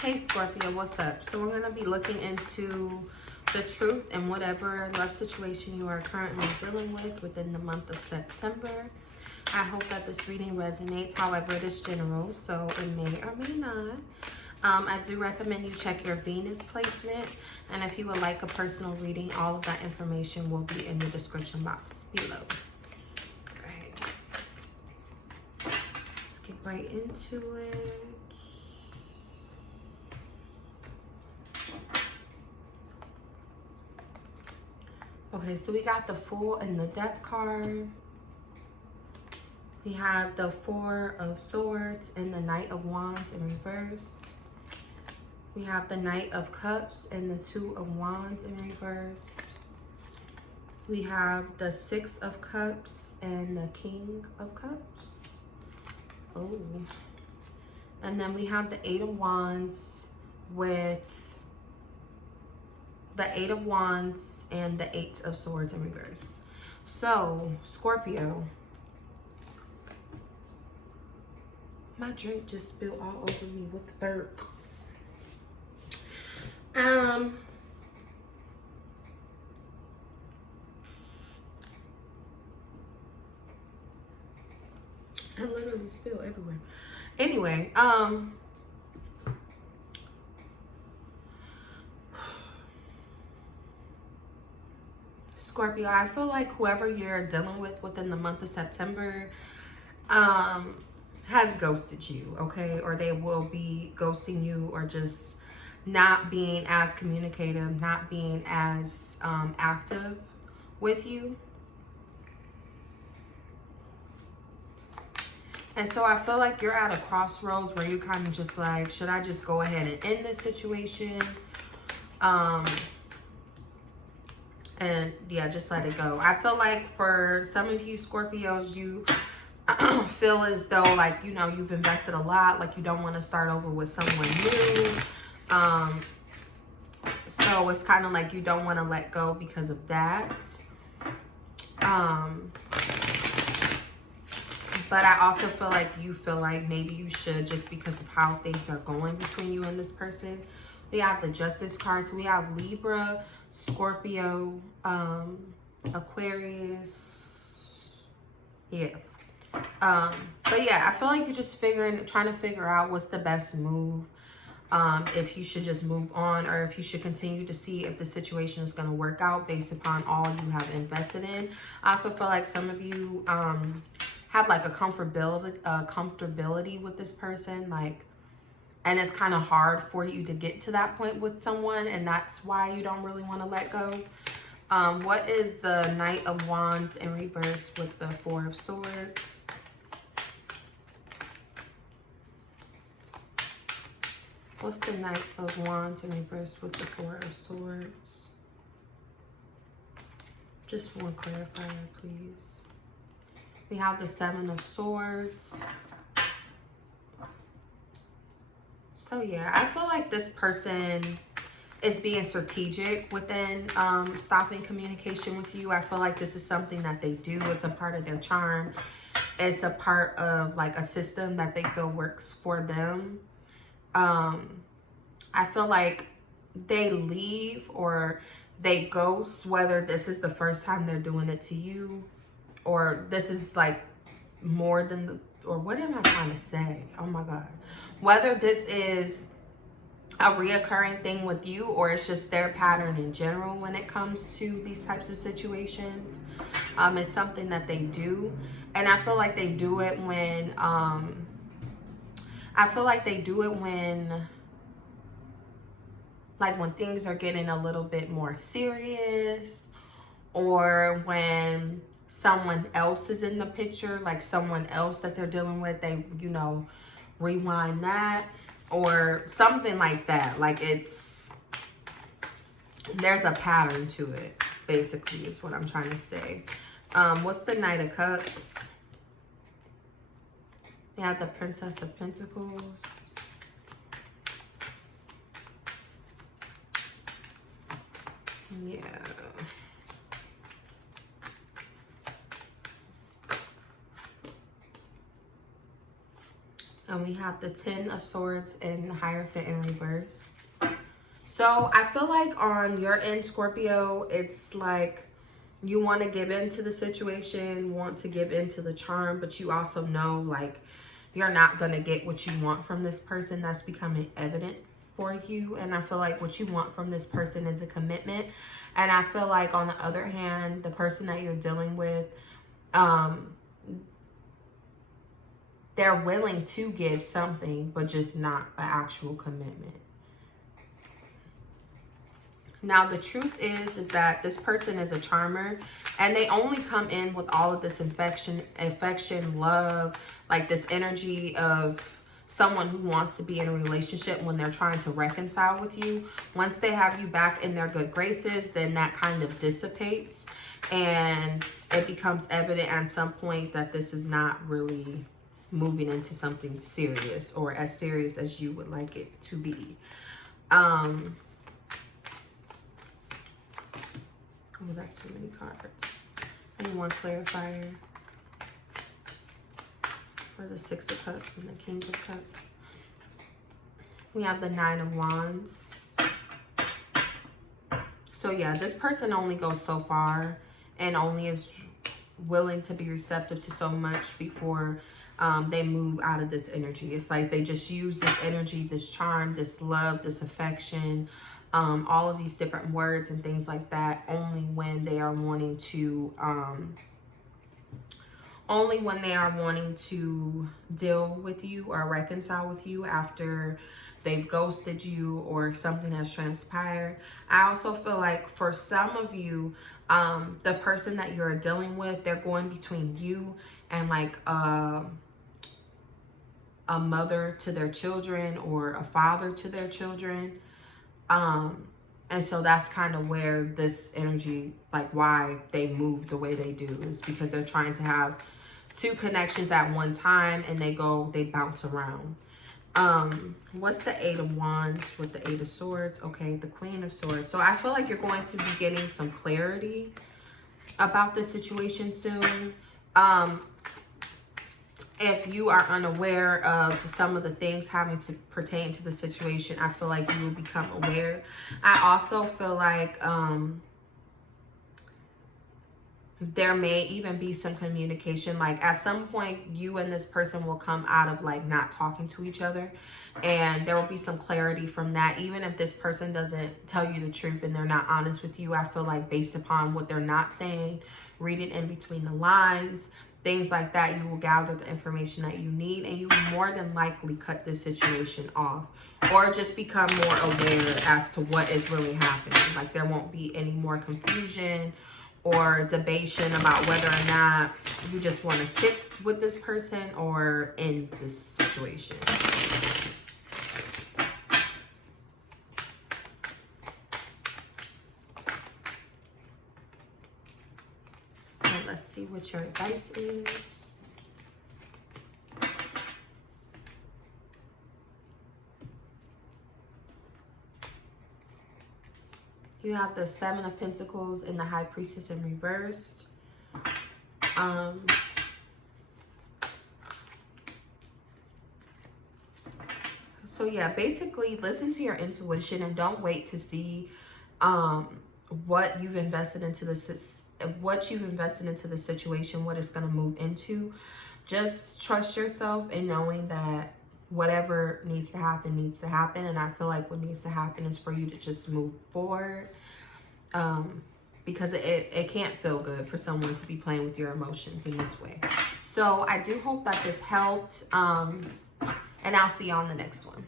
Hey Scorpio, what's up? So we're going to be looking into the truth in whatever love situation you are currently dealing with within the month of September. I hope that this reading resonates. However, it is general, so it may or may not. I do recommend you check your Venus placement. And if you would like a personal reading, all of that information will be in the description box below. All right. Let's get right into it. Okay, so we got the Fool and the Death card. We have the Four of Swords and the Knight of Wands in reverse. We have the Knight of Cups and the Two of Wands in reverse. We have the Six of Cups and the King of Cups. Oh. And then we have the Eight of Wands with the Eight of Wands and the Eight of Swords in reverse. So, Scorpio. My drink just spilled all over me. What the fuck? I literally spilled everywhere. Anyway, Scorpio, I feel like whoever you're dealing with within the month of September has ghosted you, okay? Or they will be ghosting you, or just not being as communicative, not being as active with you. And so I feel like you're at a crossroads where you kind of just like, should I just go ahead and end this situation? And yeah, just let it go. I feel like for some of you Scorpios, you feel as though like, you know, you've invested a lot, like you don't want to start over with someone new. So it's kind of like you don't want to let go because of that. But I also feel like you feel like maybe you should, just because of how things are going between you and this person. We have the Justice card. So we have Libra, Scorpio, Aquarius. Yeah. But yeah, I feel like you're just trying to figure out what's the best move. If you should just move on, or if you should continue to see if the situation is going to work out based upon all you have invested in. I also feel like some of you have like a comfortability with this person, like, and it's kind of hard for you to get to that point with someone, and that's why you don't really want to let go. What is the Knight of Wands in reverse with the Four of Swords? What's the Knight of Wands in reverse with the Four of Swords? Just one clarifier, please. We have the Seven of Swords. So yeah, I feel like this person is being strategic within stopping communication with you. I feel like this is something that they do. It's a part of their charm. It's a part of like a system that they feel works for them. I feel like they leave or they ghost, whether this is the first time they're doing it to you, or this is like more than the, or what am I trying to say? Oh my God. Whether this is a reoccurring thing with you, or it's just their pattern in general when it comes to these types of situations. It's something that they do. And I feel like they do it when, like when things are getting a little bit more serious, or when someone else is in the picture, like someone else that they're dealing with, they, you know, rewind that or something like that. Like there's a pattern to it, basically, is what I'm trying to say. What's the Knight of Cups? We have the Princess of Pentacles. Yeah. And we have the 10 of Swords and the Hierophant in reverse. So I feel like on your end, Scorpio, it's like you want to give in to the situation, want to give in to the charm, but you also know like you're not going to get what you want from this person. That's becoming evident for you. And I feel like what you want from this person is a commitment. And I feel like on the other hand, the person that you're dealing with, they're willing to give something, but just not an actual commitment. Now, the truth is that this person is a charmer, and they only come in with all of this affection, love, like this energy of someone who wants to be in a relationship when they're trying to reconcile with you. Once they have you back in their good graces, then that kind of dissipates, and it becomes evident at some point that this is not really moving into something serious, or as serious as you would like it to be. Oh, that's too many cards. I need one clarifier for the Six of Cups and the King of Cups. We have the Nine of Wands. So yeah, this person only goes so far and only is willing to be receptive to so much before they move out of this energy. It's like they just use this energy, this charm, this love, this affection, all of these different words and things like that only when they are wanting to deal with you or reconcile with you after they've ghosted you or something has transpired. I also feel like for some of you, the person that you're dealing with, they're going between you and like a mother to their children or a father to their children. And so that's kind of where this energy, like why they move the way they do, is because they're trying to have two connections at one time and they bounce around. What's the Eight of Wands with the Eight of Swords? Okay, the Queen of Swords. So I feel like you're going to be getting some clarity about this situation soon. If you are unaware of some of the things having to pertain to the situation, I feel like you will become aware. I also feel like there may even be some communication. Like at some point, you and this person will come out of like not talking to each other. And there will be some clarity from that. Even if this person doesn't tell you the truth and they're not honest with you, I feel like based upon what they're not saying, reading in between the lines, things like that, you will gather the information that you need, and you will more than likely cut this situation off or just become more aware as to what is really happening. Like there won't be any more confusion or debation about whether or not you just want to stick with this person or end this situation. Let's see what your advice is. You have the Seven of Pentacles and the High Priestess in reversed. So yeah, basically listen to your intuition and don't wait to see what you've invested into the situation, what it's going to move into. Just trust yourself in knowing that whatever needs to happen. And I feel like what needs to happen is for you to just move forward, because it can't feel good for someone to be playing with your emotions in this way. So I do hope that this helped, and I'll see you on the next one.